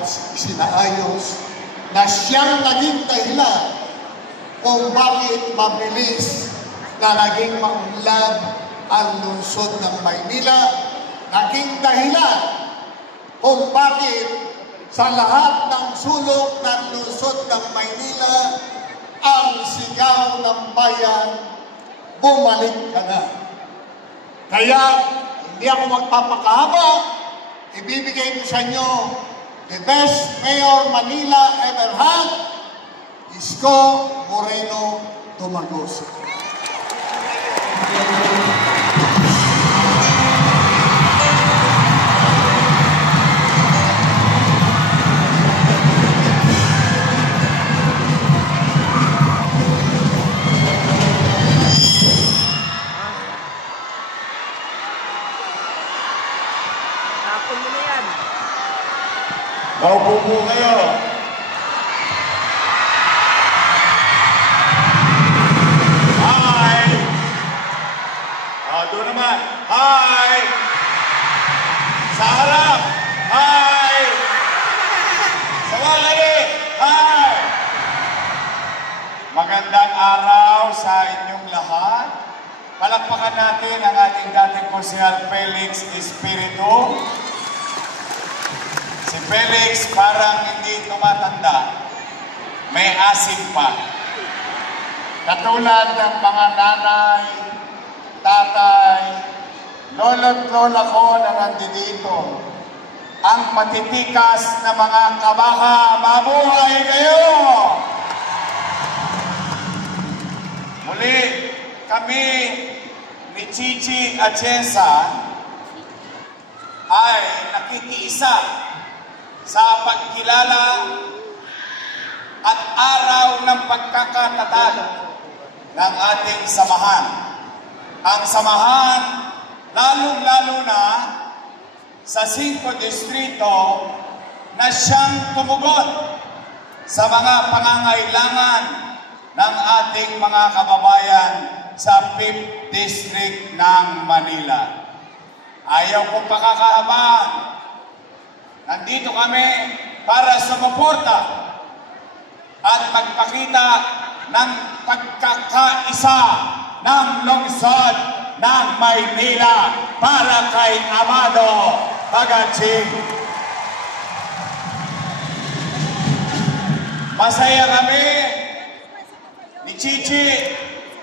at sinaayos na siyang naging dahilan kung bakit mabilis na naging maunlad ang lungsod ng Maynila, naging dahilan kung bakit sa lahat ng sulok ng lungsod ng Maynila ang sigaw ng bayan, bumalik ka na. Kaya hindi ako magpapakahaba, ibibigay ko sa inyo the best mayor Manila ever had, Isko Moreno Tumagoso. Maupo po kayo. Hi! Doon naman. Hi! Sa harap. Hi! Sa walay. Hi! Magandang araw sa inyong lahat. Palakpakan natin ang ating dating Konsehal Felix Espiritu. Si Felix parang hindi tumatanda, may asim pa. Katulad ng mga nanay, tatay, lolo't lola ko na nandito, ang matitikas na mga kabaka, mabuhay kayo! Muli, kami ni Chichi Atienza ay nakikiisa sa pagkilala at araw ng pagkakatatag ng ating samahan. Ang samahan, lalong-lalo na sa 5 distrito na siyang tumugon sa mga pangangailangan ng ating mga kababayan sa 5th District ng Manila. Ayaw kong pakakahabaan. Nandito kami para sumuporta at magpakita ng pagkakaisa ng lungsod ng Maynila para kay Amado Pagatsing. Masaya kami ni Chichi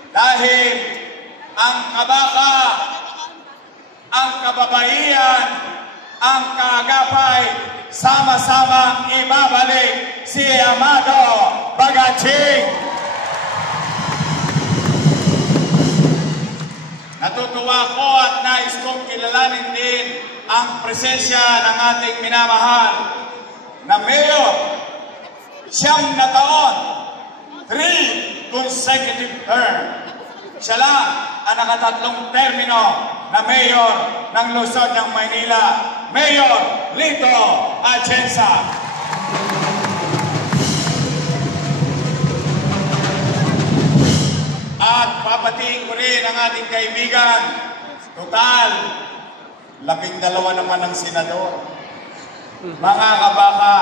dahil ang kabaka, ang kababaihan, ang kaagapay, sama-samang ibabalik si Amado Pagatsing. Natutuwa ko at nais kong kilalanin din ang presensya ng ating minamahal na mayor, 9 na taon, 3 consecutive term. Siya lang ang nakatatlong termino na mayor ng lungsod ng Maynila, Mayor Lito Atienza. At papatiin ko rin ang ating kaibigan, total, 12 naman ang senador. Mga kabaka,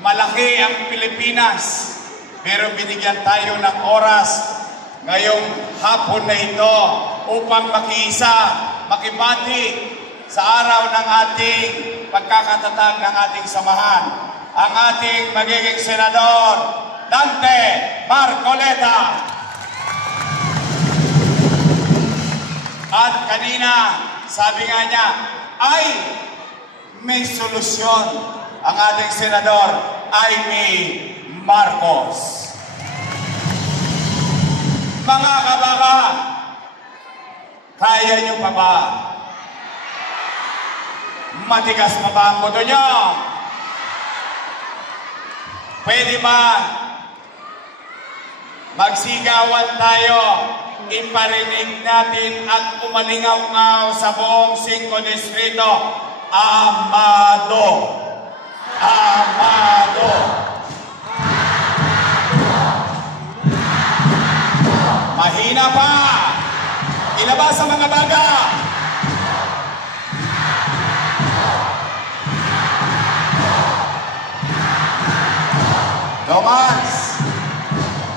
malaki ang Pilipinas, pero binigyan tayo ng oras ngayong hapon na ito upang makiisa, makibati sa araw ng ating pagkakatatag ng ating samahan. Ang ating magiging senador, Dante Marcoleta. At kanina, sabi nga niya, ay may solusyon ang ating senador, Amy Marcos. Mga kabaka, kaya niyo pa ba? Matigas pa ba ang boto niyo? Pwede ba magsigawan tayo, iparinig natin at umalingaw-ngaw sa buong 5 distrito, Amado! Amado! Mahina pa! Ilabas sa mga baga! Romans,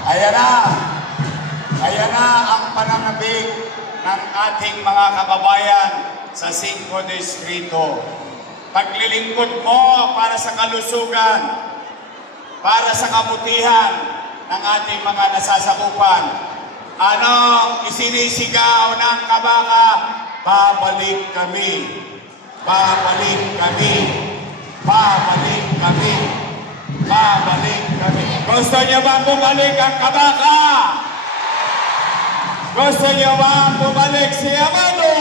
ayan na ang pananabik ng ating mga kababayan sa 5 distrito. Paglilingkod mo para sa kalusugan, para sa kabutihan ng ating mga nasasakupan. Anong isinisigaw ng kabaka? Babalik kami. Babalik kami. Babalik kami. Babalik kami. Gusto niyo ba bumalik ang kabaka? Gusto niyo ba bumalik si Amado?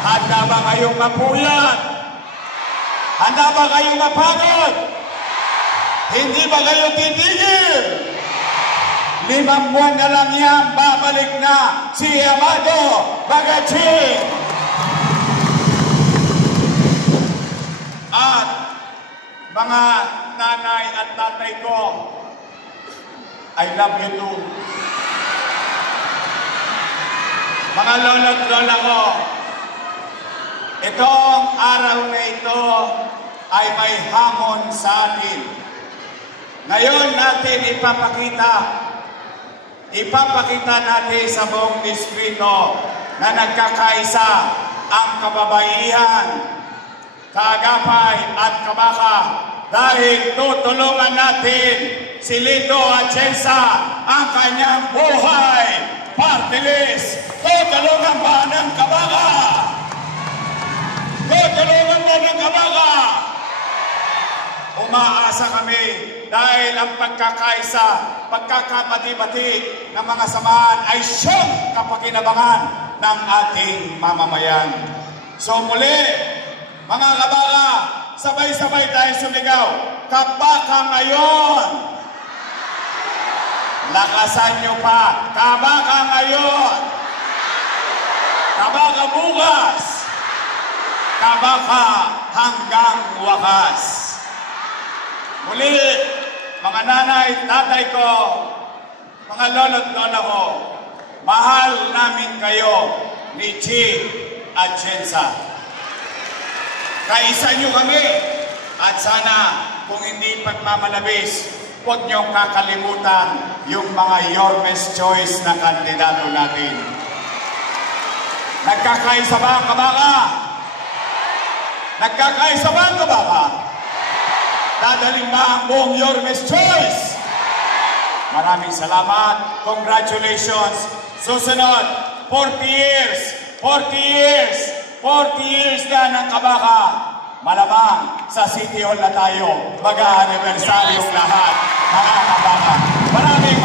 Handa ba kayong mapuyat? Handa ba kayong mapagod? Hindi ba kayo titigil? 5 buwan na lang yan, babalik na si Amado Bagaching. At mga nanay at tatay ko, I love you too. Mga lolo at lola ko, itong araw na ito ay may hamon sa atin. Ngayon natin ipapakita natin sa buong distrito na nagkakaisa ang kababaihan, kaagapay at kabaka dahil tutulungan natin si Lito Atienza ang kanyang buhay. Party list, tutulungan ba ng kabaka? Tutulungan mo ng kabaka? Umaasa kami dahil ang pagkakaisa, pagkakamati-mati ng mga samahan ay siyang kapakinabangan ng ating mamamayan. So muli, mga kabaka, sabay-sabay tayo sumigaw. Kabaka ngayon! Lakasan nyo pa. Kabaka ngayon! Kabaka bukas! Kabaka hanggang wakas! Muli, mga nanay, tatay ko, mga lolo't lola ko, mahal namin kayo ni Chi Atienza. Kaisa nyo kami at sana kung hindi pagmamalabis, huwag niyong kakalimutan yung mga Yormes Choice na kandidato natin. Nagkakaisa ba ang kabaka? Nagkakaisa ba ang kabaka? Dadaling ba ang buong Yormes Choice? Maraming salamat. Congratulations. Susunod, 40 years. 40 years. 40 years na ng kabaka. Malamang sa City Hall na tayo. Mag-aniversaryong lahat. Mga kabaka. Maraming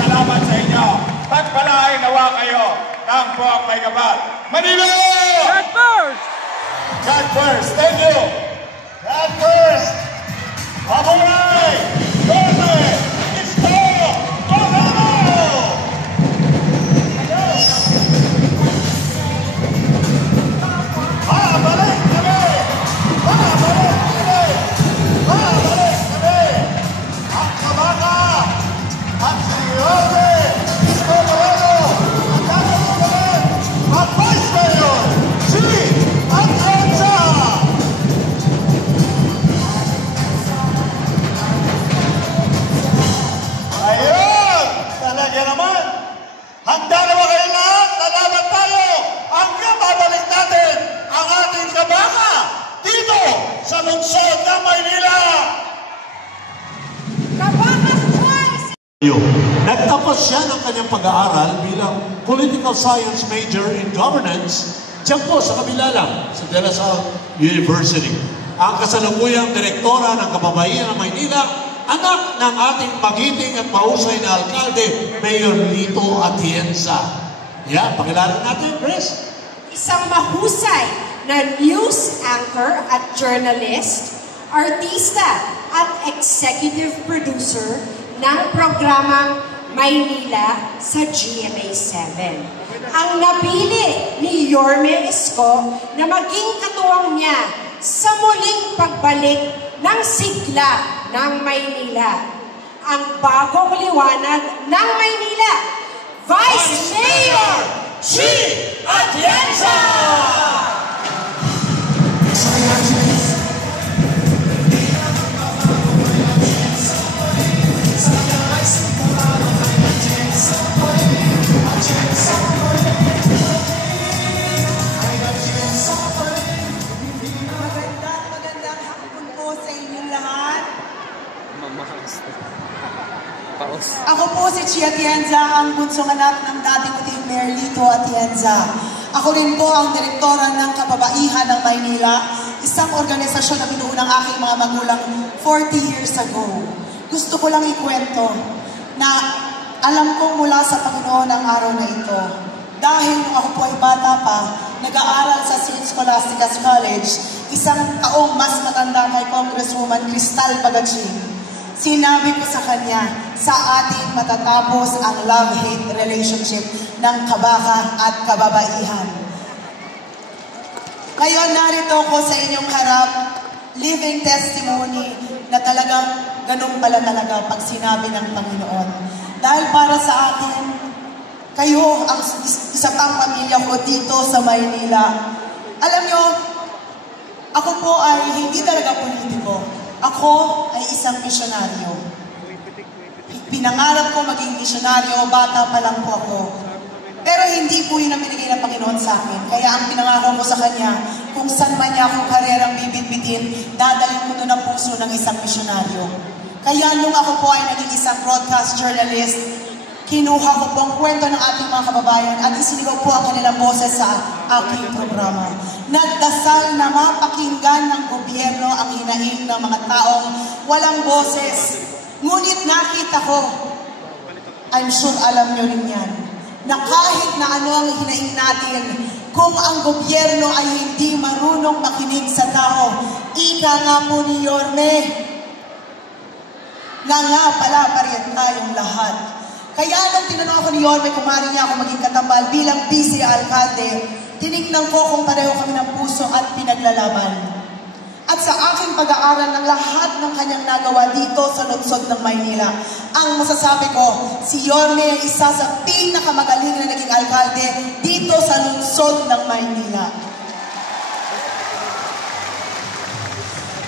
salamat sa inyo. Pagpalain nawa kayo ng buong may gabat. Manila! God first! God first. Thank you. God first! Mabuhay! Dole! Isto! Pagano! Babalik kami! Babalik kami! Babalik kami! Ang kabaka! At si Jose! Isto Moreno! Ang kakasunan! At Vice Mayor! Si Atienza! Ayun! Talaga naman! Handa na ba kayo lahat? Lalaban tayo! Hanggang babalik natin ang ating kabaka dito sa lungsod ng Maynila! Kabaka's choice! Nagtapos siya ng kanyang pag-aaral bilang Political Science major in Governance diyan po sa kabila lang, sa De La Salle University. Ang kasalukuyang direktora ng Kababaihan ng Maynila, anak ng ating magiting at mahusay na alkalde, Mayor Lito Atienza. Yan, pakilala natin, Chris. Isang mahusay na news anchor at journalist, artista at executive producer ng programang Maynila sa GMA7. Ang napili ni Yorme Isko na maging katuwang niya sa muling pagbalik ng sigla ng Maynila. Ang bagong liwanag ng Maynila, Vice Mayor Chi Atienza! Ako po si Chia Atienza, ang bunsong anak ng dating Team Mayor Lito Atienza. Ako rin po ang direktora ng Kababaihan ng Maynila, isang organisasyon na binuo ng aking mga magulang 40 years ago. Gusto ko lang ikwento na alam kong mula sa Panginoon ang araw na ito. Dahil nung ako po ay bata pa, nag-aaral sa St. Scholastica's College, isang taong mas matanda kay Congresswoman Cristal Pagaching. Sinabi ko sa kanya, sa atin matatapos ang love-hate relationship ng kabaka at kababaihan. Ngayon narito ko sa inyong harap, living testimony na talagang ganun pala talaga pag sinabi ng Panginoon. Dahil para sa akin, kayo ang isa pang pamilya ko dito sa Maynila. Alam nyo, ako po ay hindi talaga politiko. Ako ay isang misyonaryo. Pinangarap ko maging misyonaryo, bata pa lang po ako. Pero hindi po yun ang binigay ng Panginoon sa akin. Kaya ang pinangako ko sa Kanya, kung saan man niya akong karerang bibit-bitin, dadalhin ko doon ang puso ng isang misyonaryo. Kaya nung ako po ay naging isang broadcast journalist, kinuha ko po ang kwento ng ating mga kababayan at isinigaw po ang kanilang boses sa aking programa. Nagdasal na mapakinggan ng gobyerno ang hinaing ng mga taong walang boses. Ngunit nakita ko, I'm sure alam nyo rin yan, na kahit na ano ang hinaing natin, kung ang gobyerno ay hindi marunong makinig sa tao, ika nga po ni Yorme, na nga pala pa rin tayong lahat. Kaya nung tinanong ako ni Yorme kung maaari niya ako maging katambal bilang vice alkalde, tinignan ko kung pareho kami ng puso at pinaglalaban. At sa aking pag-aaral ng lahat ng kanyang nagawa dito sa lungsod ng Maynila, ang masasabi ko, si Yorme ay isa sa pinakamagaling na naging alkalde dito sa lungsod ng Maynila.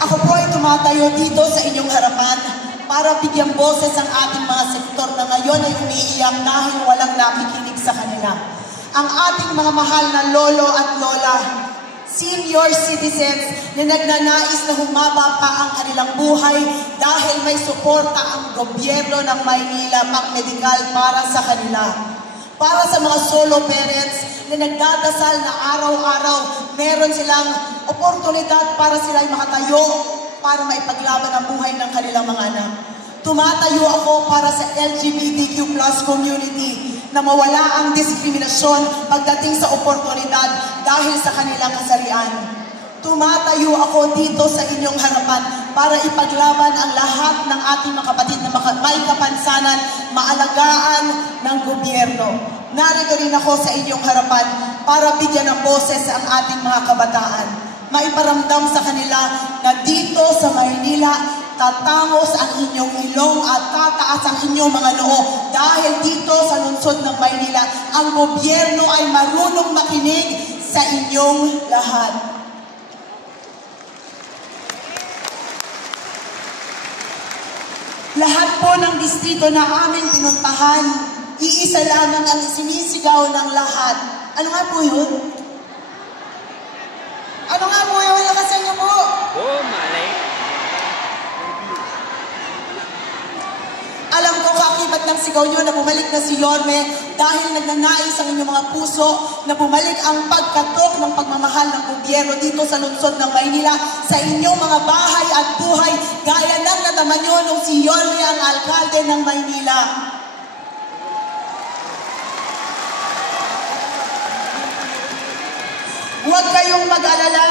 Ako po ay tumatayo dito sa inyong harapan para bigyan boses ang ating mga sektor na ngayon ay umiiyak dahil walang nakikinig sa kanila. Ang ating mga mahal na lolo at lola, senior citizens na nagnanais na humaba pa ang kanilang buhay dahil may suporta ang gobyerno ng Maynila pang-medikal para sa kanila. Para sa mga solo parents na nagdadasal na araw-araw, meron silang oportunidad para sila ay makatayo para maipaglaban ang buhay ng kanilang mga anak. Tumatayo ako para sa LGBTQ+ community na mawala ang diskriminasyon pagdating sa oportunidad dahil sa kanilang kasarian. Tumatayo ako dito sa inyong harapan para ipaglaban ang lahat ng ating mga kapatid na may kapansanan, maalagaan ng gobyerno. Narito rin ako sa inyong harapan para bigyan ng boses ang ating mga kabataan. Maiparamdam sa kanila na dito sa Maynila, tatangos ang inyong ilong at tataas ang inyong mga noo dahil dito sa lungsod ng Maynila, ang gobyerno ay marunong makinig sa inyong lahat. Lahat po ng distrito na aming pinuntahan, iisa lamang ang sinisigaw ng lahat. Ano nga po yun? Ano nga po yun? Lakasan niyo po! Malay! Alam ko kakibat ng sigaw nyo na bumalik na si Yorme dahil nagnanais ang inyong mga puso na bumalik ang pagkatok ng pagmamahal ng gobyerno dito sa lungsod ng Maynila sa inyong mga bahay at buhay gaya ng nataman nyo nung si Yorme ang alkalde ng Maynila. Huwag kayong mag-alala.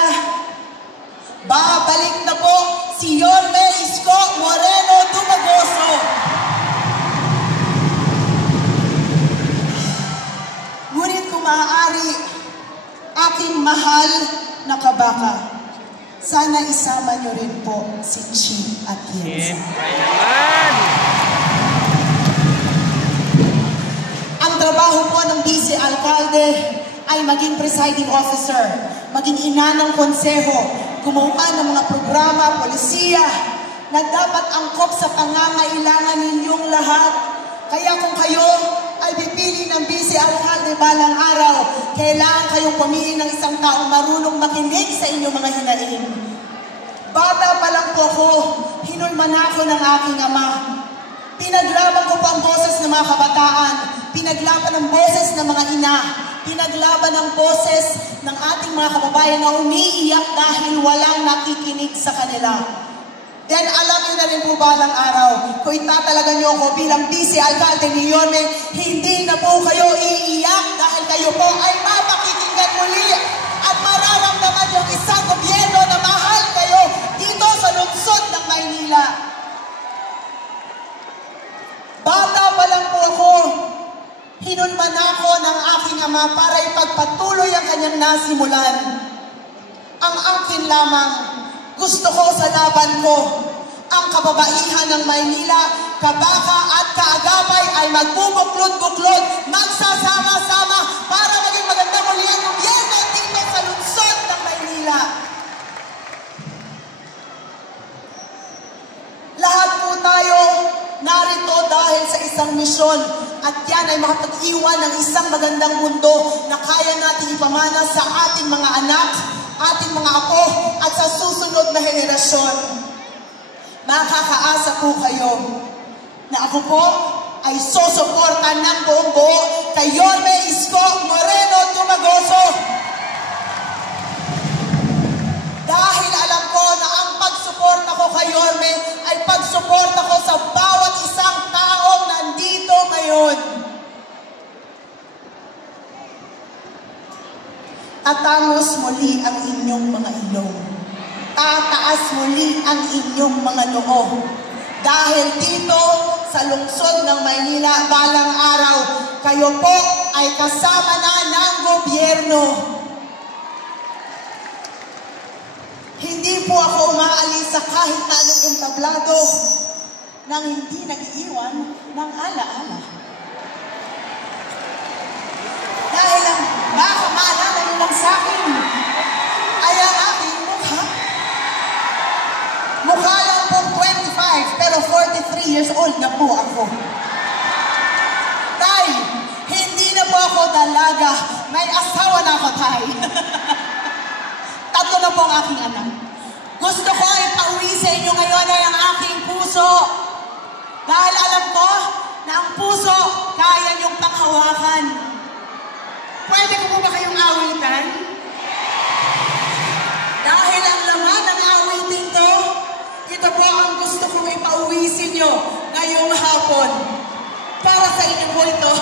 Babalik na po si Yorme Isko Moreno Dumagoso. Ngunit kung maaari, aking mahal na kabaka, sana isama niyo rin po si Chi Atienza. Ang trabaho po ng vice alkalde ay maging presiding officer, maging ina ng konseho, gumawa ng mga programa, polisiya, na dapat angkop sa pangangailangan ninyong lahat. Kaya kung kayo ay pipili ng vice alkalde balang araw, kailangan kayong pumili ng isang taong marunong makinig sa inyong mga hinaing. Bata pa lang po ako, hinulman ako ng aking ama. Pinaglaban ko pa ang boses ng mga kabataan, pinaglaban ang boses ng mga ina, pinaglaban ang boses ng ating mga kababayan na umiiyak dahil walang nakikinig sa kanila. Then alam niyo na rin po balang araw, kung itatalagan niyo ako bilang vice alcalde ni Yorme, hindi na po kayo iiyak dahil kayo po ay mapakikinggan muli at mararamdaman yung isang gobyerno na mahal kayo dito sa lungsod ng Maynila. Bata pa lang po ako, hinunman ako ng aking ama para ipagpatuloy ang kanyang nasimulan. Ang akin lamang, gusto ko sa laban ko, ang kababaihan ng Maynila, kabaka at kaagapay ay magbubuklod-buklod, magsasama-sama para maging maganda muli ang gobyerno dito sa lungsod ng Maynila. Lahat po tayo narito dahil sa isang misyon at yan ay makapag-iwan ng isang magandang mundo na kaya natin ipamana sa ating mga anak, ating mga apo at sa susunod na henerasyon. Makakaasa po kayo na ako po ay susuportan ng buong buo kay Yorme Isko Moreno Dumagoso. Dahil alam ko na ang pagsuporta ko kay Yorme ay pagsuporta ko sa bawat isang taong nandito ngayon. Tatangos muli ang inyong mga ilong. Tataas muli ang inyong mga noo. Dahil dito sa lungsod ng Maynila, balang araw, kayo po ay kasama na ng gobyerno. Hindi po ako umaalis sa kahit na anong entablado nang hindi nag-iiwan ng alaala. Dahil ang baka maalala nyo lang sa akin ay ang aking mukha. Mukha lang pong 25 pero 43 years old na po ako. Tay, hindi na po ako dalaga. May asawa na ako, Tay. Tatlo na po ang aking anak. Gusto ko ipauwi sa inyo ngayon ay ang aking puso. Dahil alam ko na ang puso kaya niyong panghawakan. Pwede ko po ba kayong awitan? Dahil ang laman ng awitin to, ito po ang gusto kong ipauwi sa inyo ngayong hapon. Para sa inyo po ito.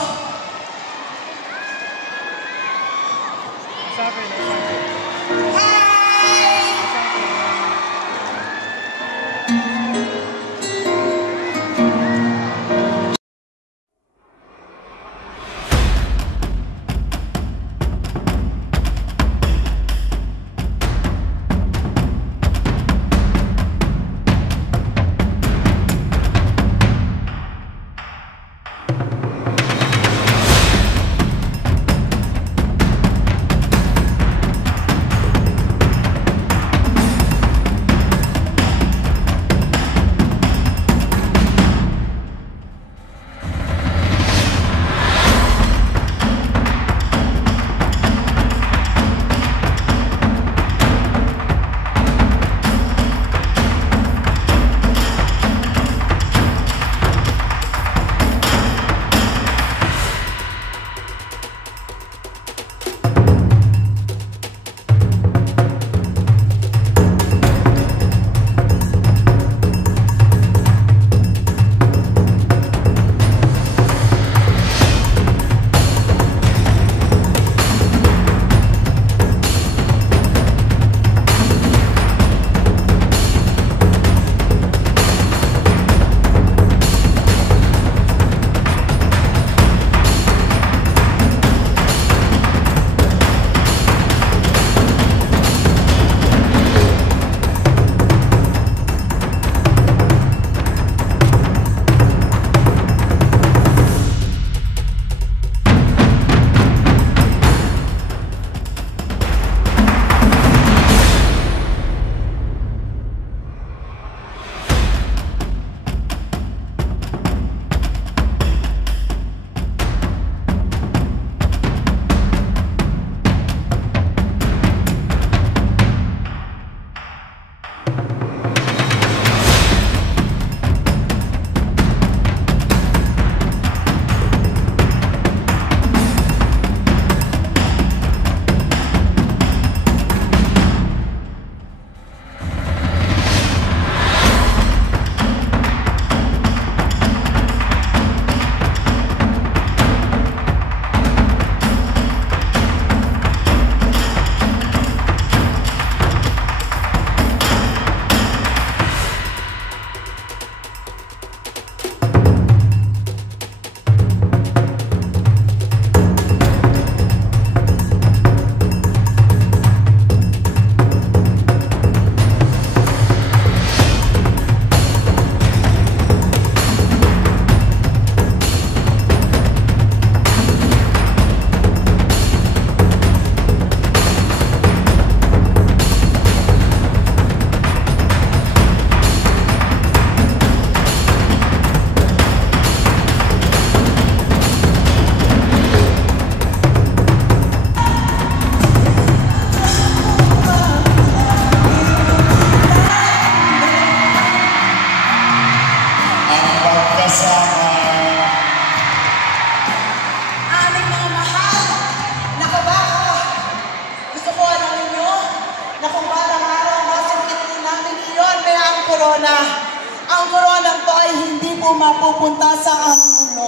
Ang koronang to ay hindi po mapupunta sa aming ulo.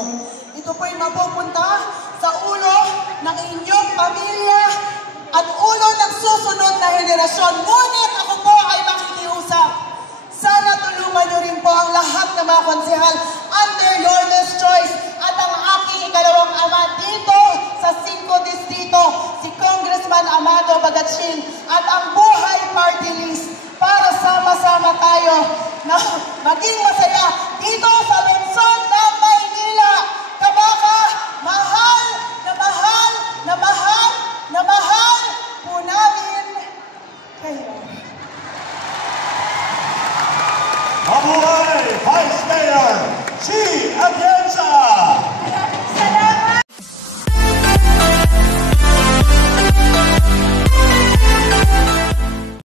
Ito po ay mapupunta sa ulo ng inyong pamilya at ulo ng susunod na henerasyon. Ngunit ako po ay makikiusap. Sana tulungan niyo rin po ang lahat ng mga konsehal under your best choice at ang aking ikalawang ama dito sa 5 distrito, si Congressman Amado Bagatsing at ang Buhay Party List para sama-sama tayo na maging masaya dito sa lungsod